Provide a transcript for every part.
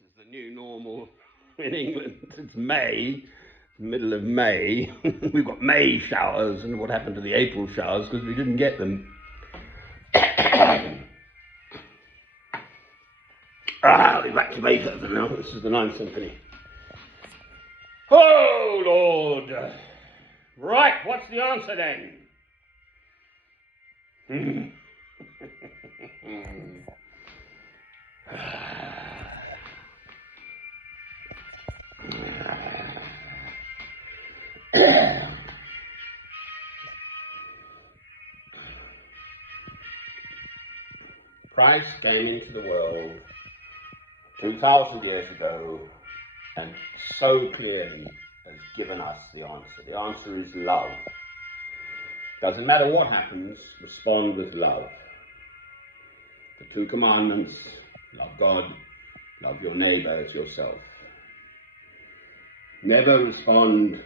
is the new normal in England. It's May, middle of May. We've got May showers, and what happened to the April showers because we didn't get them. We're back to Beethoven now. This is the Ninth Symphony. Oh, Lord! Right, what's the answer then? Christ came into the world 2,000 years ago and so clearly has given us the answer. The answer is love. Doesn't matter what happens, respond with love. The two commandments: love God, love your neighbour as yourself. Never respond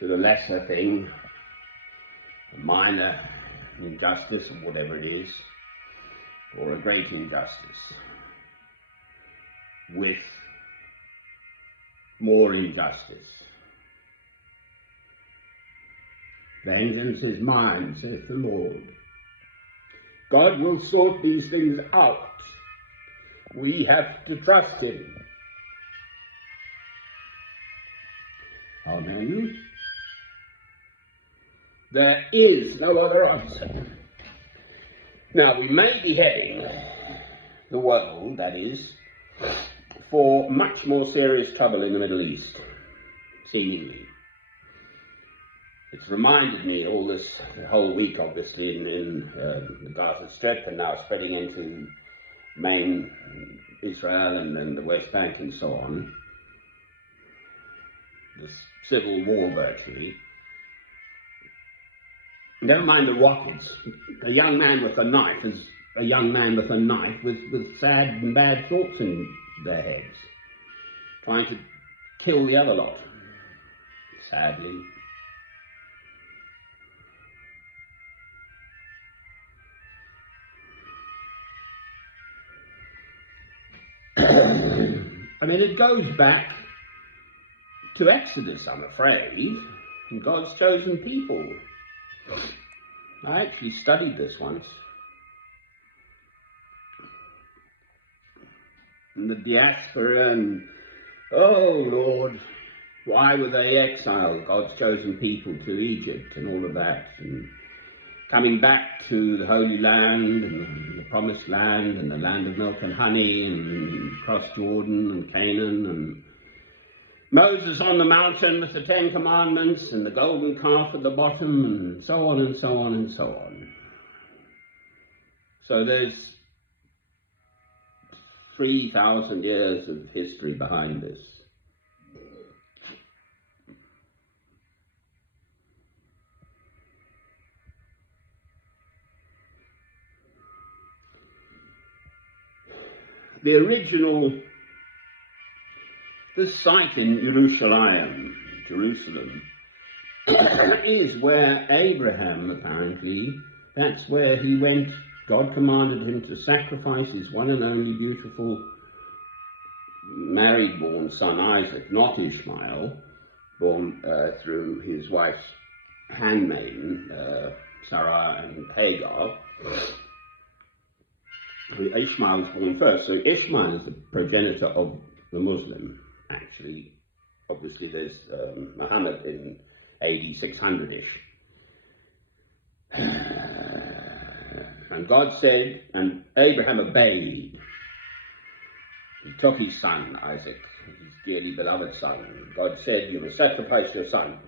to the lesser thing, a minor injustice or whatever it is, or a great injustice, with more injustice. Vengeance is mine, saith the Lord. God will sort these things out. We have to trust him. Amen. There is no other answer. Now, we may be heading the world, that is, for much more serious trouble in the Middle East, seemingly. It's reminded me all this the whole week, obviously, in the Gaza Strip, and now spreading into main Israel and the West Bank and so on. This civil war, virtually. Never mind the rockets. A young man with a knife is a young man with a knife with sad and bad thoughts in their heads, trying to kill the other lot, sadly. I mean, it goes back to Exodus, I'm afraid, and God's chosen people. I actually studied this once. And the diaspora and, oh Lord, why were they exiled, God's chosen people, to Egypt and all of that, and coming back to the Holy Land and the Promised Land and the land of milk and honey, and across Jordan and Canaan, and Moses on the mountain with the 10 Commandments and the golden calf at the bottom, and so on and so on and so on. So there's 3,000 years of history behind this. The original, this site in Jerusalem, is where Abraham, apparently, that's where he went. God commanded him to sacrifice his one and only beautiful married-born son Isaac, not Ishmael, born through his wife's handmaiden, Sarah and Hagar. Ishmael was born first, so Ishmael is the progenitor of the Muslim, actually. Obviously there's Muhammad in AD 600-ish. And God said, and Abraham obeyed. He took his son, Isaac, his dearly beloved son. God said, you will sacrifice your son.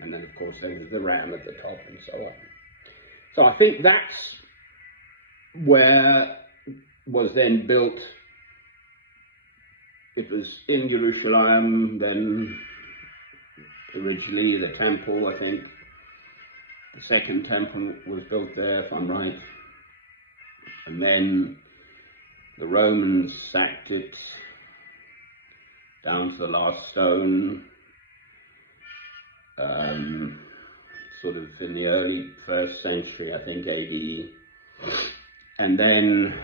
And then, of course, there was the ram at the top and so on. So I think that's where was then built. It was in Jerusalem, then originally the temple, I think. The second temple was built there, if I'm right. And then the Romans sacked it down to the last stone, sort of in the early 1st century, I think, AD. And then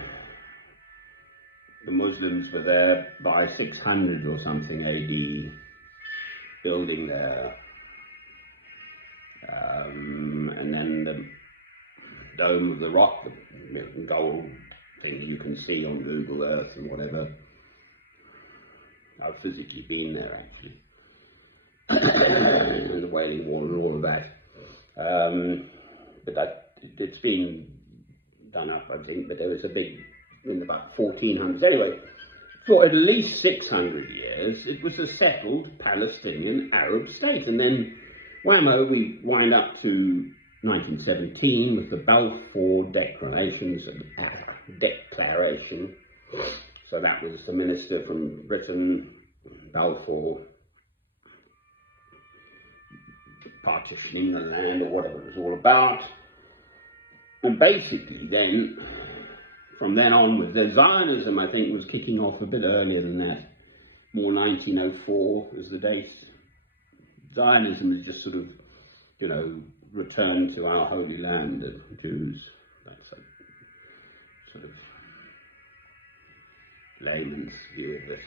the Muslims were there by 600 or something AD, building there. And then the Dome of the Rock, the gold thing you can see on Google Earth and whatever. I've physically been there actually. And the Wailing Wall and all of that. But it's been done up, I think, but there was a big, in about 1400s. Anyway, for at least 600 years, it was a settled Palestinian Arab state. And then, whammo, we wind up to 1917 with the Balfour Declaration. So that was the minister from Britain, Balfour, partitioning the land or whatever it was all about. And basically then, from then onwards, the Zionism, I think, was kicking off a bit earlier than that. More 1904 was the date. Zionism is just sort of, you know, return to our Holy Land, the Jews. That's a sort of layman's view of this.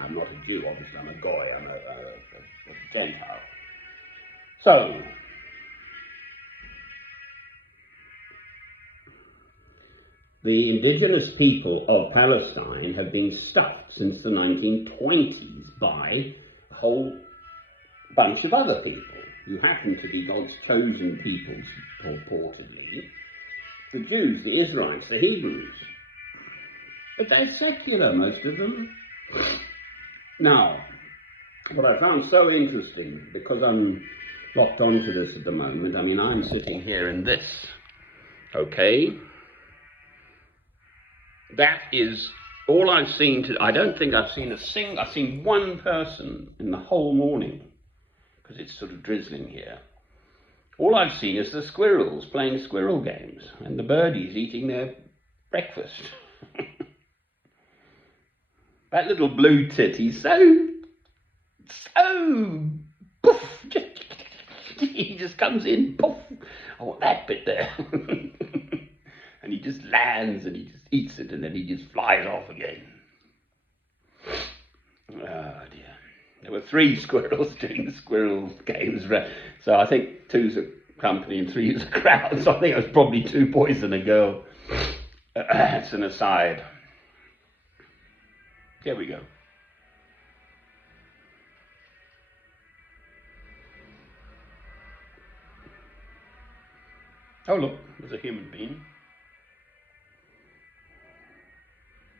I'm not a Jew, obviously, I'm a Goy, I'm a Gentile. So, the indigenous people of Palestine have been stuffed since the 1920s by a whole bunch of other people who happen to be God's chosen peoples, purportedly. The Jews, the Israelites, the Hebrews. But they're secular, most of them. Now, what I found so interesting, because I'm locked onto this at the moment, I mean, I'm sitting here in this, okay? That is all I've seen. I don't think I've seen I've seen one person in the whole morning, because it's sort of drizzling here. All I've seen is the squirrels playing squirrel games and the birdies eating their breakfast. That little blue tit, he's so poof, he just comes in, poof, I want that bit there. And he just lands and he just eats it and then he just flies off again. Oh dear. There were 3 squirrels doing the squirrel games. So I think 2's a company and 3's a crowd. So I think it was probably 2 boys and a girl. It's an aside. Here we go. Oh look, there's a human being.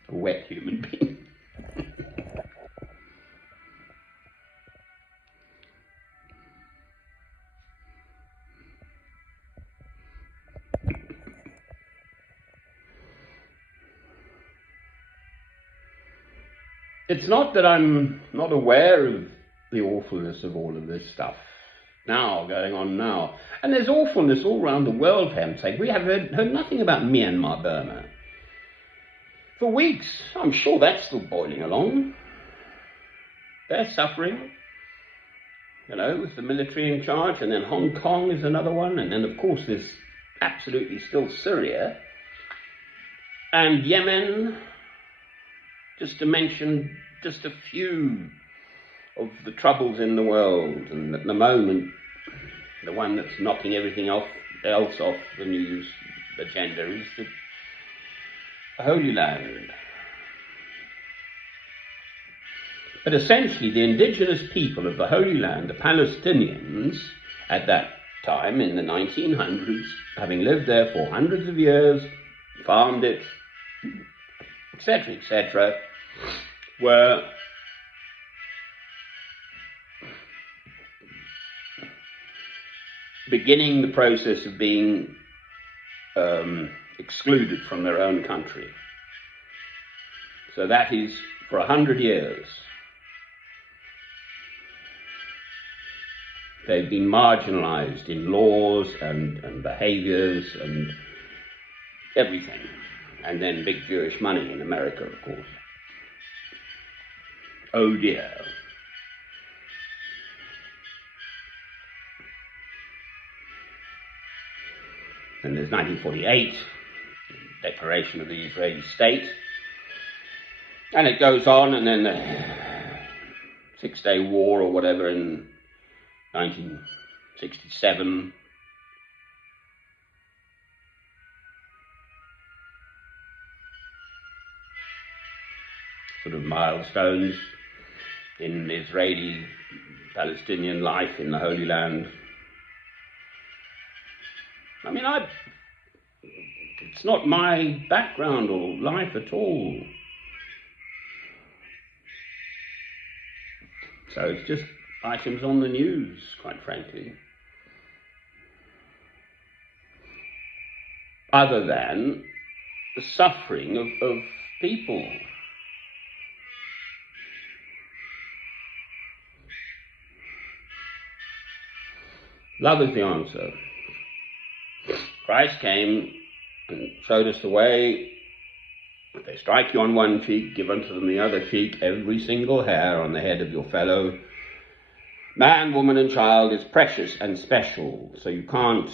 A wet human being. It's not that I'm not aware of the awfulness of all of this stuff now, going on now. And there's awfulness all around the world, for heaven's sake. We have heard nothing about Myanmar, Burma. For weeks, I'm sure that's still boiling along. They're suffering, you know, with the military in charge, and then Hong Kong is another one, and then of course there's absolutely still Syria, and Yemen, just to mention just a few of the troubles in the world. And at the moment, the one that's knocking everything else off the news agenda is the Holy Land. But essentially, the indigenous people of the Holy Land, the Palestinians, at that time in the 1900s, having lived there for hundreds of years, farmed it, etc., were beginning the process of being excluded from their own country. So that is for 100 years. They've been marginalized in laws and behaviors and everything. And then big Jewish money in America, of course. Oh dear. And there's 1948, Declaration of the Israeli State. And it goes on, and then the Six-Day War or whatever in 1967. Sort of milestones in Israeli-Palestinian life in the Holy Land. I mean, it's not my background or life at all. So it's just items on the news, quite frankly. Other than the suffering of people. Love is the answer. Christ came and showed us the way. If they strike you on one cheek, give unto them the other cheek. Every single hair on the head of your fellow man, woman, and child is precious and special. So you can't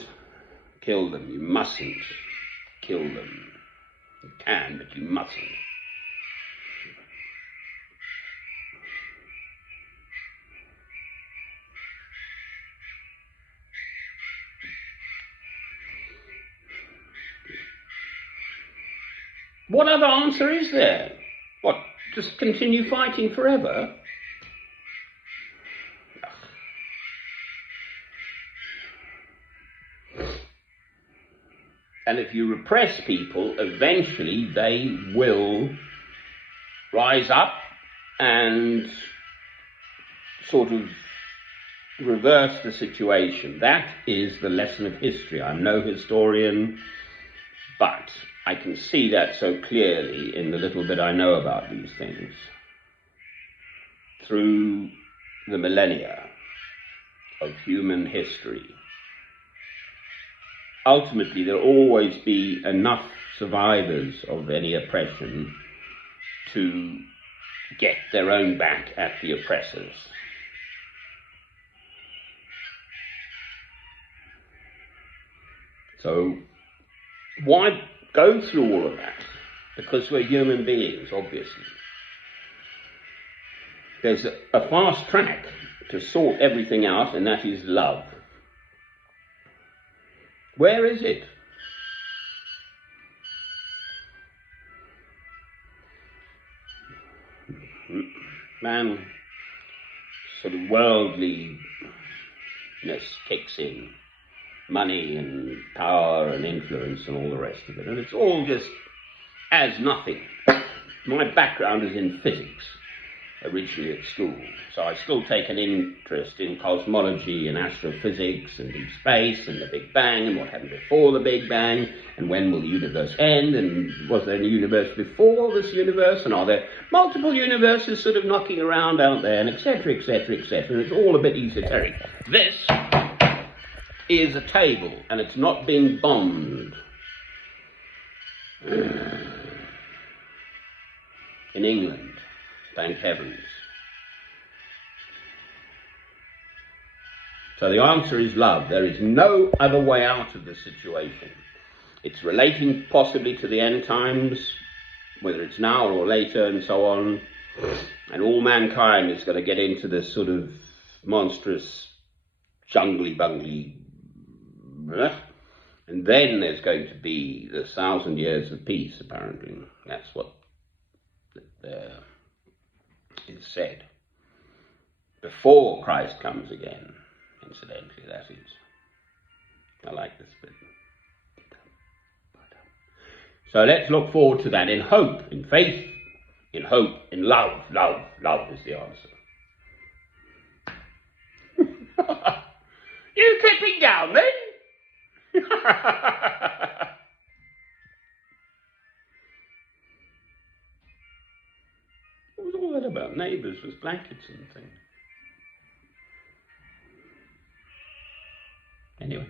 kill them. You mustn't kill them. You can, but you mustn't. What other answer is there? What, just continue fighting forever? And if you repress people, eventually they will rise up and sort of reverse the situation. That is the lesson of history. I'm no historian, but I can see that so clearly in the little bit I know about these things. Through the millennia of human history, ultimately there'll always be enough survivors of any oppression to get their own back at the oppressors. So why go through all of that? Because we're human beings, obviously. There's a fast track to sort everything out, and that is love. Where is it? Man, sort of worldliness kicks in. Money and power and influence and all the rest of it. And it's all just as nothing. My background is in physics, originally at school. So I still take an interest in cosmology and astrophysics and deep space and the Big Bang and what happened before the Big Bang and when will the universe end and was there a universe before this universe and are there multiple universes sort of knocking around out there and etc, etc, etc. And it's all a bit esoteric. This is a table, and it's not being bombed. In England, thank heavens. So the answer is love. There is no other way out of this situation. It's relating possibly to the end times, whether it's now or later and so on. And all mankind is going to get into this sort of monstrous jungly-bungly. And then there's going to be the 1,000 years of peace, apparently. That's what is said. Before Christ comes again, incidentally, that is. I like this bit. So let's look forward to that in hope, in faith, in hope, in love. Love, love is the answer. You clipping down then? What was all that about? Neighbours with blankets and things. Anyway.